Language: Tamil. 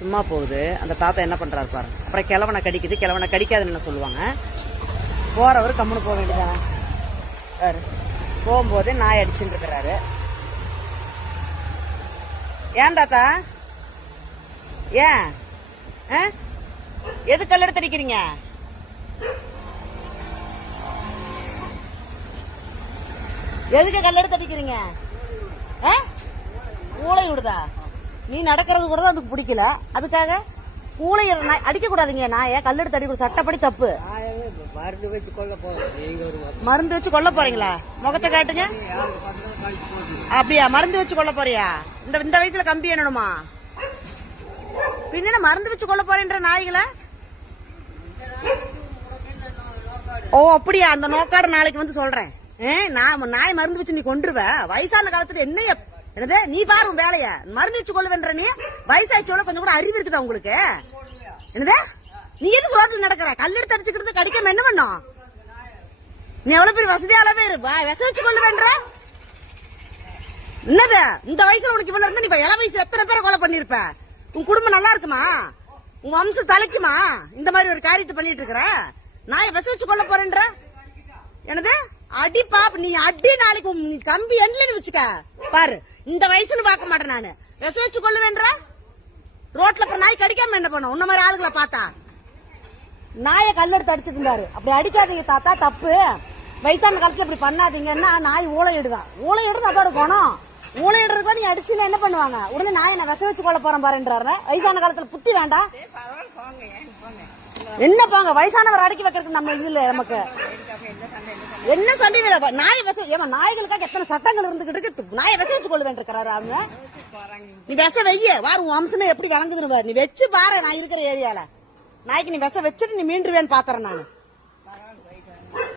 சும்மா போகுது. அந்த தாத்தா என்ன பண்றாரு பாருங்க. அப்புறம் கிழவனை கடிக்குது, கிழவனை கடிக்காதுன்னு சொல்லுவாங்க. போறவர் கம்முன்னு போக வேண்டியதானே. போகும்போது நாய் அடிச்சுட்டு இருக்கிறாரு. ஏன் தாத்தா, ஏன் எது கல்லெடுத்து அடிக்கிறீங்க? எதுக்கு கல்லெடுத்து அடிக்கிறீங்க? ஊளை விடுதா? நீ நடக்கிறது கூட தான் அதுக்கு பிடிக்கல, அதுக்காக ஊளை அடிக்க கூடாதுங்க. நாய கல்லெடுத்து அடிக்க சட்டப்படி தப்பு. மருந்து வச்சு கொல்ல போறோம். மருந்து வச்சு கொல்ல போறீங்களா? முகத்தை காட்டுங்க. அப்படியா? மருந்து வச்சு கொல்ல போறியா? இந்த வயசுல கம்பி என்னணுமா? பின்ன மருந்து வச்சு கொல்ல போறேன்ற நாய்களை? ஓ அப்படியா? அந்த நோக்காடு நாளைக்கு வந்து சொல்றேன். நாய் மருந்து வச்சு நீ கொன்றுவ. வயசான காலத்துல என்னது நீ பாரு வேலைய. மருந்து வச்சு கொள்ளுவேன்ற நீ வயசாச்சோட கொஞ்சம் கூட அறிவு இருக்குதா உங்களுக்கு? என்னது நீ எதுக்கு ரோட்ல நடக்கிற? கல்லெடுத்து அடிச்சுக்கிறது கடிக்காம என்ன பண்ணும்? நீ எவ்வளவு பேர் வசதியாலவே இரு. விச வச்சு கொள்ளுவேன்ற என்னது? இந்த வயசுல உனக்கு இவ்வளவு இருந்தா நீ இள வயசுல எத்தனை பேரை கொலை பண்ணிருப்ப? உன் குடும்பம் நல்லா இருக்குமா? உன் வம்சம் தலைக்குமா? இந்த மாதிரி ஒரு காரியத்தை பண்ணிட்டு இருக்கிற நாயை விச வச்சு கொல்ல போறேன்ற என்னது? அடி பாப் நீ அடி. நாளைக்கு நீ கம்பி எண்ணில வச்சுக்க பாரு. இந்த வயசுன்னு பாக்க மாட்டேன் நானு. விச வச்சு கொள்ளுவேன்ற ரோட்ல அப்புறம் நாய் கடிக்காம என்ன பண்ணும்? உன்ன மாதிரி ஆளுகளை பார்த்தா நாயை கல்லெடுத்து அடிச்சுட்டு இருந்தாரு. அப்படி அடிக்காதீங்க தாத்தா, தப்பு. வயசான காலத்துல இப்படி பண்ணாதீங்கன்னா நாய் ஊழை இடுதான். ஊழை இடுது அதோட குணம். ஊழை இடுறதுக்கு நீ அடிச்சுன்னா என்ன பண்ணுவாங்க? உடனே நாயை நான் விச வச்சு கொள்ள போறேன் பாருன்றாரு. வயசான காலத்துல புத்தி வேண்டாம். என்ன போங்க, வயசானவர் அடக்கி வைக்கிறதுக்கு நம்ம இல்ல. நமக்கு என்ன சண்டை? நாய் விச நாய்களுக்காக எத்தனை சட்டங்கள் இருந்துகிட்டு இருக்கு. நாயை விச வச்சு கொள்ள வேண்டியிருக்கிறாரு அவங்க. நீ விச வெய்ய வாரு. உன் அம்சமே எப்படி விளங்குதுன்னு நீ வச்சு பாரு. நான் இருக்கிற ஏரியால நாய்க்கு நீ விச வச்சுட்டு நீ மீண்டுவேன்னு பாக்குறேன் நானு.